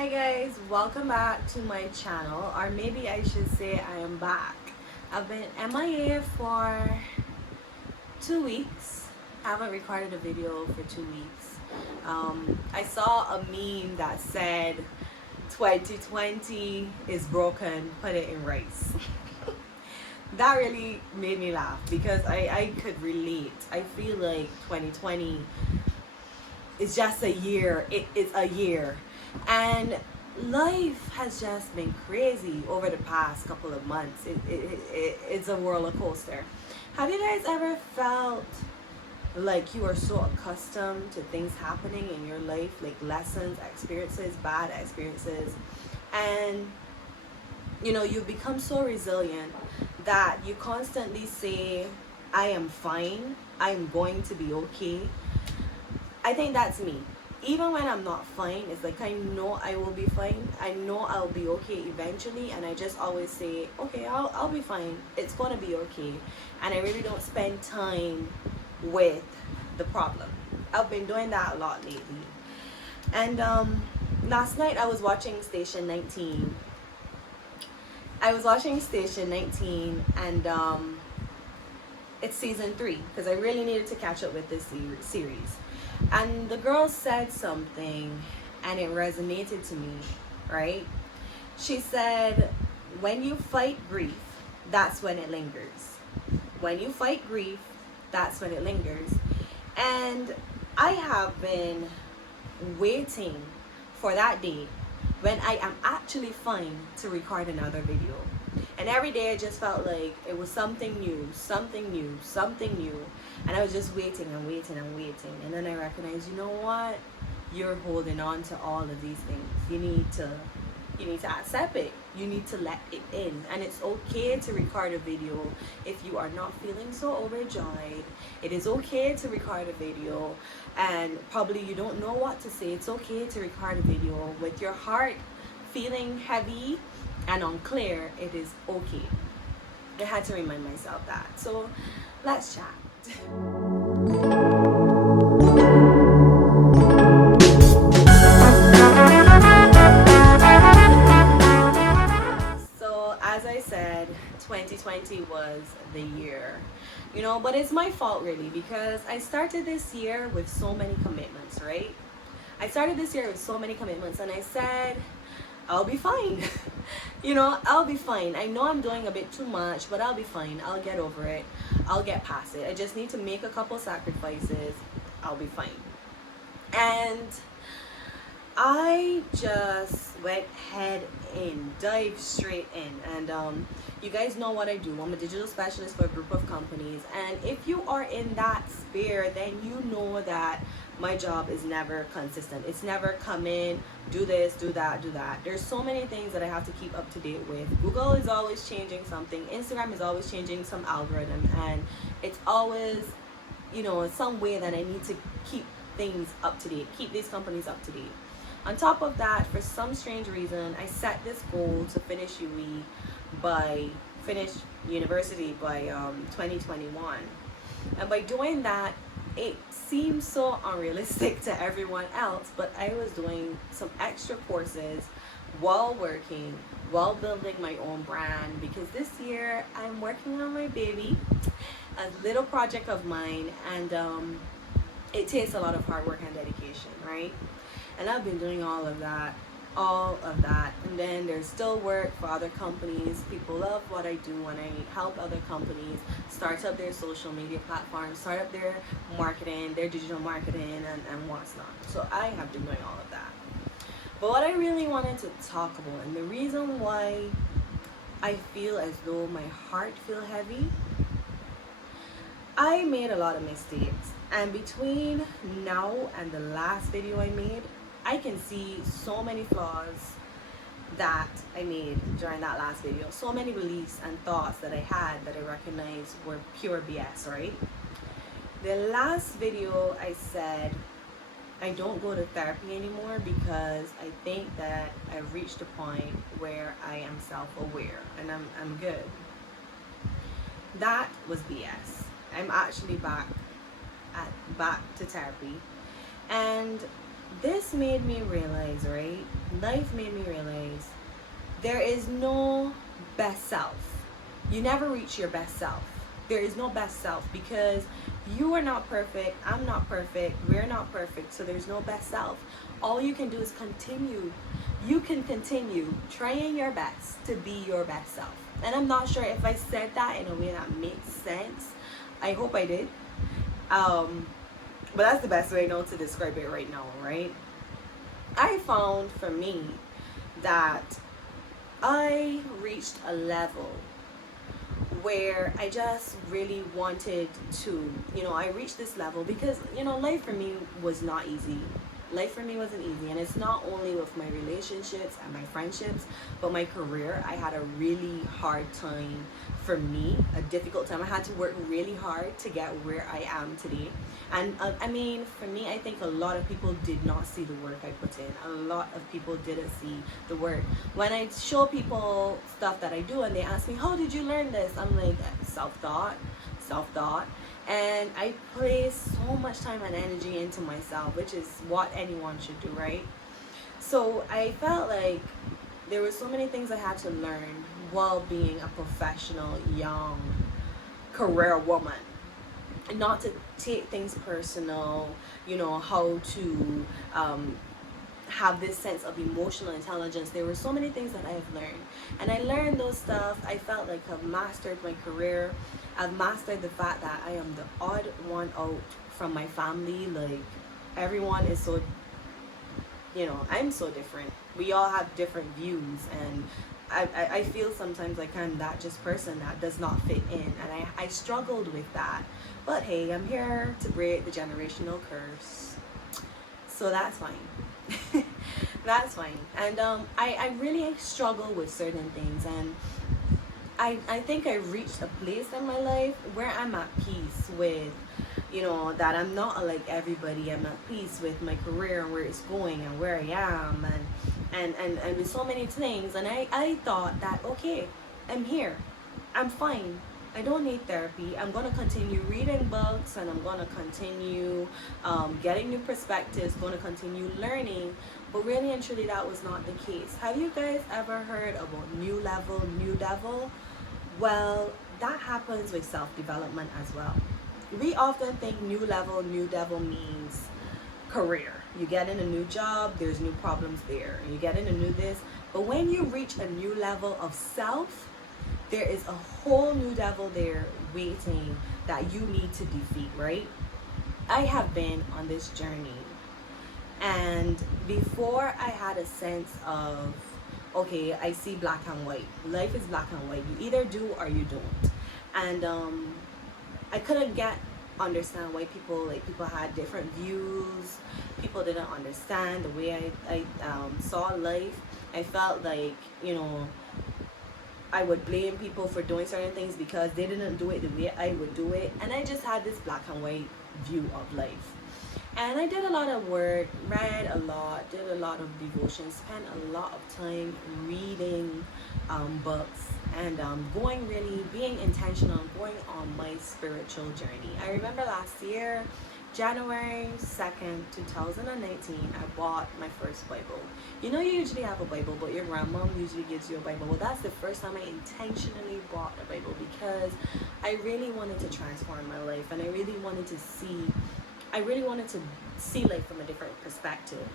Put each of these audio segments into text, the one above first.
Hi guys, welcome back to my channel, or maybe I should say I am back. I've been MIA for 2 weeks. I haven't recorded a video for 2 weeks. I saw a meme that said 2020 is broken, put it in rice. That really made me laugh because I could relate. I feel like 2020 is just a year. It's a year. And life has just been crazy over the past couple of months. It's a roller coaster. Have you guys ever felt like you are so accustomed to things happening in your life, like lessons, experiences, bad experiences, and you become so resilient that you constantly say, I am fine, I'm going to be okay. I think that's me. Even when I'm not fine, it's like I know I will be fine. I know I'll be okay eventually, and I just always say, okay, I'll be fine. It's gonna be okay. And I really don't spend time with the problem. I've been doing that a lot lately. And last night I was watching Station 19. And it's season 3 because I really needed to catch up with this series. And the girl said something and it resonated to me, right? She said, when you fight grief, that's when it lingers. When you fight grief, that's when it lingers. And I have been waiting for that day when I am actually fine to record another video. And every day I just felt like it was something new. And I was just waiting. And then I recognized, you know what? You're holding on to all of these things. You need to accept it. You need to let it in. And it's okay to record a video if you are not feeling so overjoyed. It is okay to record a video and probably you don't know what to say. It's okay to record a video with your heart feeling heavy and unclear. It is okay. I had to remind myself that. So let's chat. So as I said, 2020 was the year, but it's my fault really because I started this year with so many commitments, right? I started this year with so many commitments and I said, I'll be fine. I'll be fine. I know I'm doing a bit too much, but I'll be fine. I'll get over it. I'll get past it. I just need to make a couple sacrifices. I'll be fine. And I just went head in, dived straight in. And you guys know what I do. I'm a digital specialist for a group of companies. And if you are in that sphere, then you know that my job is never consistent. It's never come in, do this, do that, do that. There's so many things that I have to keep up to date with. Google is always changing something. Instagram is always changing some algorithm. And it's always, some way that I need to keep things up to date, keep these companies up to date. On top of that, for some strange reason, I set this goal to finish university by 2021. And by doing that, it seems so unrealistic to everyone else, but I was doing some extra courses while working, while building my own brand, because this year I'm working on my baby, a little project of mine, and it takes a lot of hard work and dedication, right? And I've been doing all of that. And then there's still work for other companies. People love what I do when I help other companies start up their social media platforms, start up their marketing, their digital marketing, and what's not. So I have been doing all of that. But what I really wanted to talk about, and the reason why I feel as though my heart feels heavy, I made a lot of mistakes. And between now and the last video I made, I can see so many flaws that I made during that last video. So many beliefs and thoughts that I had that I recognized were pure BS, right? The last video I said I don't go to therapy anymore because I think that I've reached a point where I am self-aware and I'm good. That was BS. I'm actually back to therapy. And this made me realize, right, life made me realize there is no best self. You never reach your best self. There is no best self because you are not perfect. I'm not perfect. We're not perfect. So there's no best self. All you can do is continue. You can continue trying your best to be your best self. And I'm not sure if I said that in a way that makes sense. I hope I did. But that's the best way I know to describe it right now, right? I found for me that I reached a level where I just really wanted to, I reached this level because, life for me was not easy. Life for me wasn't easy, and it's not only with my relationships and my friendships, but my career. I had a really hard time, for me, a difficult time. I had to work really hard to get where I am today. And for me, I think a lot of people did not see the work I put in. A lot of people didn't see the work. When I show people stuff that I do and they ask me, how did you learn this? I'm like, self-thought. And I place so much time and energy into myself, which is what anyone should do, right? So I felt like there were so many things I had to learn while being a professional, young, career woman. Not to take things personal, how to have this sense of emotional intelligence. There were so many things that I have learned. And I learned those stuff. I felt like I've mastered my career. I've mastered the fact that I am the odd one out from my family. Like, everyone is so, I'm so different. We all have different views, and I feel sometimes like I'm that just person that does not fit in, and I struggled with that. But hey, I'm here to break the generational curse, so that's fine. That's fine. And I really struggle with certain things, and I think I reached a place in my life where I'm at peace with, that I'm not like everybody. I'm at peace with my career and where it's going and where I am, and with so many things. And I thought that, okay, I'm here, I'm fine, I don't need therapy. I'm going to continue reading books, and I'm going to continue getting new perspectives, going to continue learning. But really and truly, that was not the case. Have you guys ever heard about new level, new devil? Well, that happens with self-development as well. We often think new level, new devil means career. You get in a new job, there's new problems there. You get in a new this. But when you reach a new level of self, there is a whole new devil there waiting that you need to defeat, right? I have been on this journey, and before I had a sense of, okay, I see black and white. Life is black and white. You either do or you don't. And I couldn't understand why people had different views. People didn't understand the way I saw life. I felt like, I would blame people for doing certain things because they didn't do it the way I would do it. And I just had this black and white view of life. And I did a lot of work, read a lot, did a lot of devotion, spent a lot of time reading books, and being intentional, going on my spiritual journey. I remember last year, January 2nd, 2019, I bought my first Bible. You usually have a Bible, but your grandma usually gives you a Bible. Well, that's the first time I intentionally bought a Bible because I really wanted to transform my life, and I really wanted to see life from a different perspective.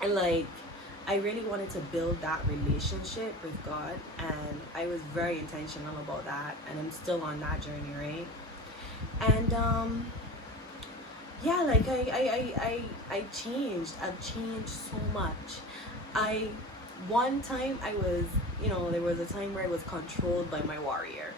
And I really wanted to build that relationship with God, and I was very intentional about that, and I'm still on that journey, right? And yeah, I changed. I've changed so much. One time I was, there was a time where I was controlled by my warrior.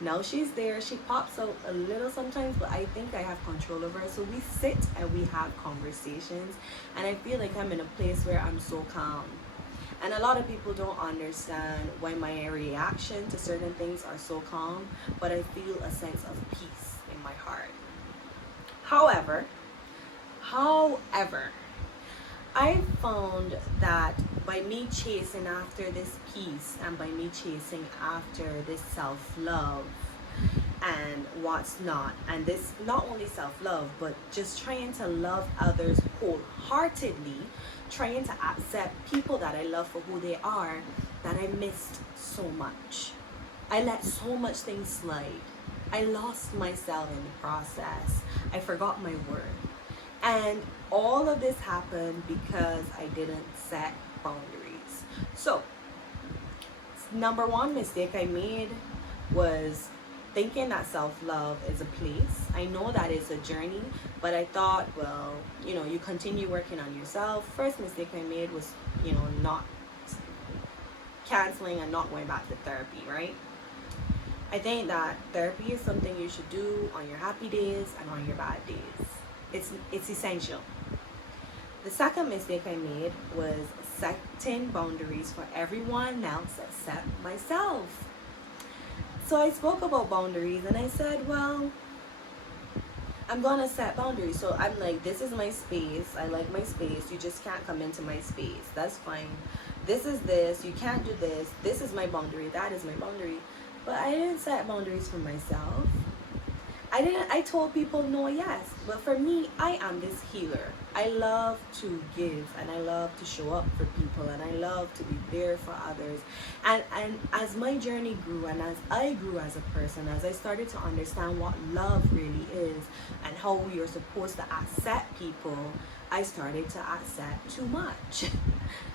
Now she's there. She pops out a little sometimes, but I think I have control over her. So we sit and we have conversations, and I feel like I'm in a place where I'm so calm. And a lot of people don't understand why my reaction to certain things are so calm, but I feel a sense of peace in my heart. However, I found that by me chasing after this peace, and by me chasing after this self-love and what's not, and this not only self-love, but just trying to love others wholeheartedly, trying to accept people that I love for who they are, that I missed so much. I let so much things slide. I lost myself in the process. I forgot my worth. And all of this happened because I didn't set boundaries. So, number one mistake I made was thinking that self-love is a place. I know that it's a journey, but I thought, well, you continue working on yourself. First mistake I made was, not canceling and not going back to therapy, right? I think that therapy is something you should do on your happy days and on your bad days. It's essential. The second mistake I made was setting boundaries for everyone else except myself. So I spoke about boundaries and I said, well, I'm gonna set boundaries. So I'm like, this is my space. I like my space. You just can't come into my space. That's fine. This is this. You can't do this. This is my boundary. That is my boundary. But I didn't set boundaries for myself. I told people no, yes. But for me, I am this healer. I love to give and I love to show up for people and I love to be there for others. And as my journey grew and as I grew as a person, as I started to understand what love really is and how we are supposed to accept people, I started to accept too much.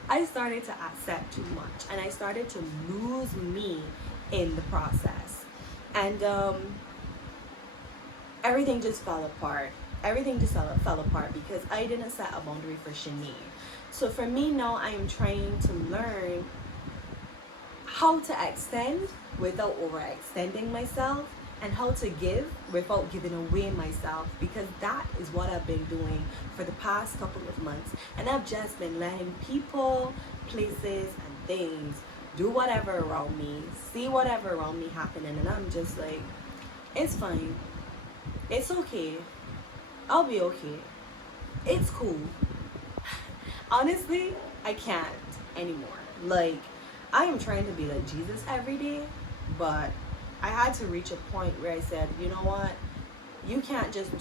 I started to accept too much and I started to lose me in the process. And everything just fell apart. Everything just fell apart because I didn't set a boundary for Shanae. So for me now, I am trying to learn how to extend without overextending myself and how to give without giving away myself, because that is what I've been doing for the past couple of months. And I've just been letting people, places, and things do whatever around me, see whatever around me happening, and I'm just like, it's fine. It's okay. I'll be okay. It's cool. Honestly, I can't anymore. Like, I am trying to be like Jesus every day, but I had to reach a point where I said, you know what? You can't just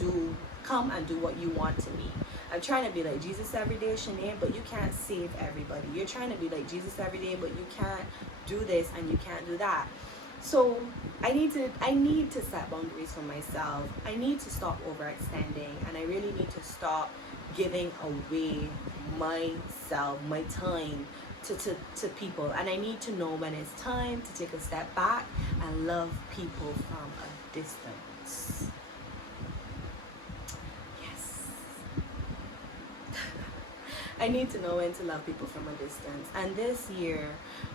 come and do what you want to me. I'm trying to be like Jesus every day, Shanae, but you can't save everybody. You're trying to be like Jesus every day, but you can't do this and you can't do that. So I need to set boundaries for myself. I need to stop overextending, and I really need to stop giving away myself, my time to people. And I need to know when it's time to take a step back and love people from a distance. Yes. I need to know when to love people from a distance. And this year,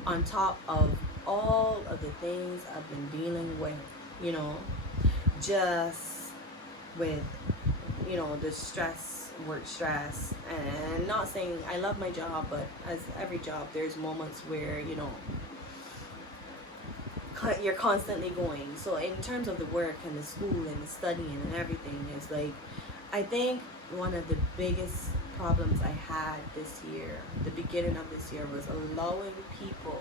on top of all of the things I've been dealing with, just with, the stress, work stress, and not saying I love my job, but as every job, there's moments where, you're constantly going. So in terms of the work and the school and the studying and everything, it's like, I think one of the biggest problems I had this year, the beginning of this year, was allowing people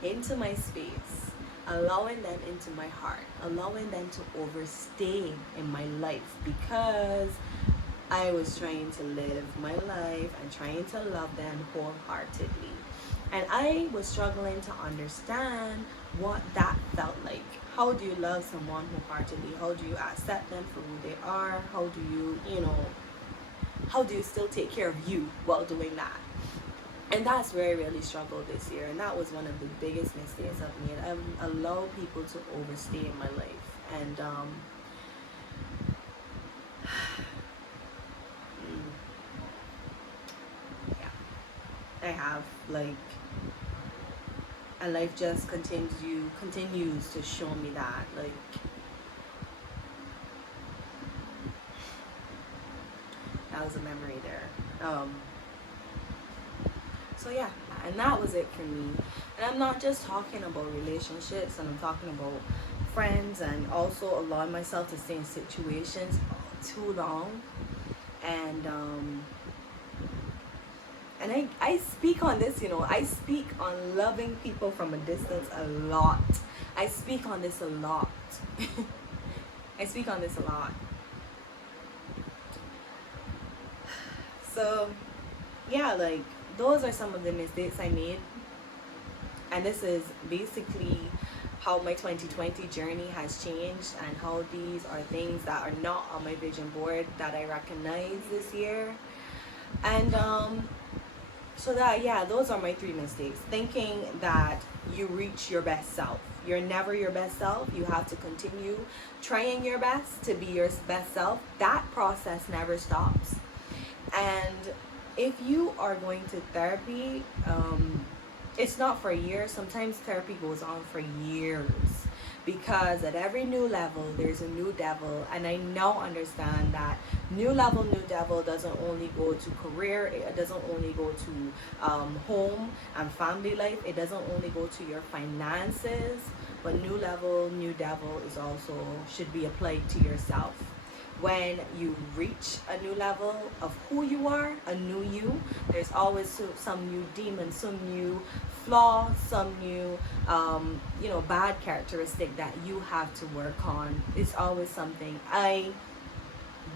into my space, allowing them into my heart, allowing them to overstay in my life, because I was trying to live my life and trying to love them wholeheartedly. And I was struggling to understand what that felt like. How do you love someone wholeheartedly? How do you accept them for who they are? How do you, how do you still take care of you while doing that? And that's where I really struggled this year. And that was one of the biggest mistakes I've made. I allow people to overstay in my life. And I have, and life just continues to show me that, that was a memory there. So yeah, and that was it for me. And I'm not just talking about relationships, and I'm talking about friends, and also allowing myself to stay in situations too long. And I speak on this, I speak on loving people from a distance a lot. I speak on this a lot. I speak on this a lot. So yeah, like those are some of the mistakes I made, and this is basically how my 2020 journey has changed, and how these are things that are not on my vision board that I recognize this year. And so that, yeah, those are my three mistakes. Thinking that you reach your best self. You're never your best self. You have to continue trying your best to be your best self. That process never stops. And if you are going to therapy, it's not for a year. Sometimes therapy goes on for years, because at every new level there's a new devil. And I now understand that new level, new devil doesn't only go to career, it doesn't only go to home and family life, it doesn't only go to your finances, but new level, new devil is also should be applied to yourself. When you reach a new level of who you are, a new you, there's always some new demon, some new flaw, some new bad characteristic that you have to work on. It's always something. I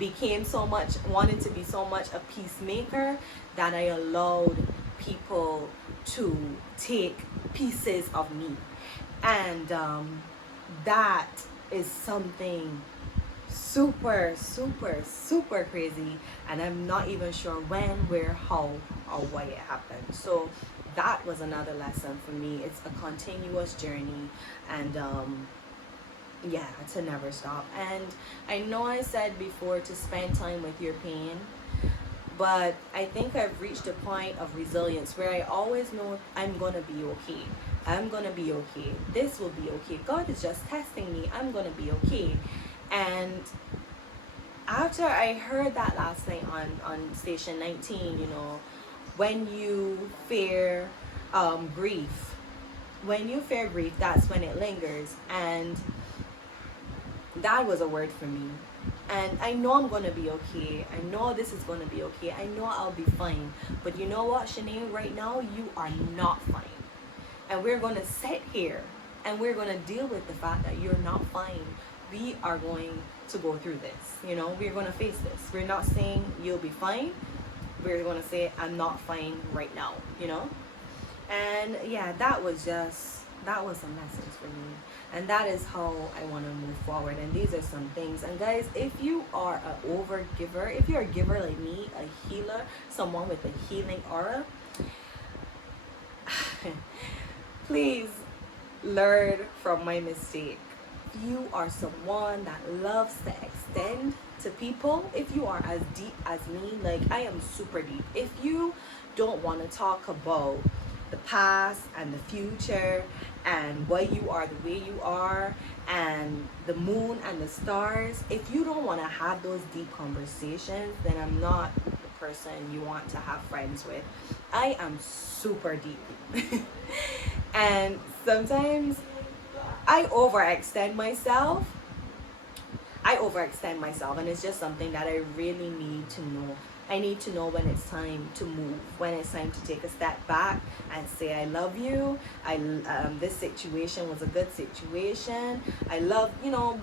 became so much, wanted to be so much a peacemaker, that I allowed people to take pieces of me. And that is something super, super, super crazy. And I'm not even sure when, where, how, or why it happened. So that was another lesson for me. It's a continuous journey. And yeah, to never stop. And I know I said before to spend time with your pain, but I think I've reached a point of resilience where I always know I'm gonna be okay. I'm gonna be okay. This will be okay. God is just testing me. I'm gonna be okay. And after I heard that last night on station 19, when you fear grief, that's when it lingers. And that was a word for me. And I know I'm going to be okay. I know this is going to be okay. I know I'll be fine. But you know what, Shanae? Right now, you are not fine. And we're going to sit here and we're going to deal with the fact that you're not fine. We are going to go through this. We're going to face this. We're not saying you'll be fine. We're going to say, I'm not fine right now, And yeah, that was a message for me. And that is how I want to move forward. And these are some things. And guys, if you are an over giver, if you're a giver like me, a healer, someone with a healing aura, please learn from my mistake. If you are someone that loves to extend to people, if you are as deep as me, like I am super deep. If you don't want to talk about the past and the future and why you are the way you are and the moon and the stars, if you don't want to have those deep conversations, then I'm not the person you want to have friends with. I am super deep. And sometimes I overextend myself, and it's just something that I really need to know. I need to know when it's time to move, when it's time to take a step back and say, I love you. This situation was a good situation. I love,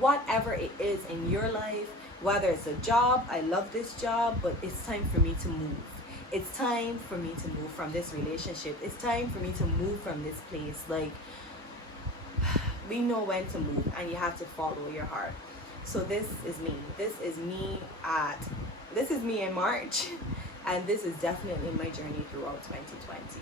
whatever it is in your life, whether it's a job, I love this job, but it's time for me to move. It's time for me to move from this relationship. It's time for me to move from this place. Like, we know when to move, and you have to follow your heart. So this is me. This is me in March, and this is definitely my journey throughout 2020.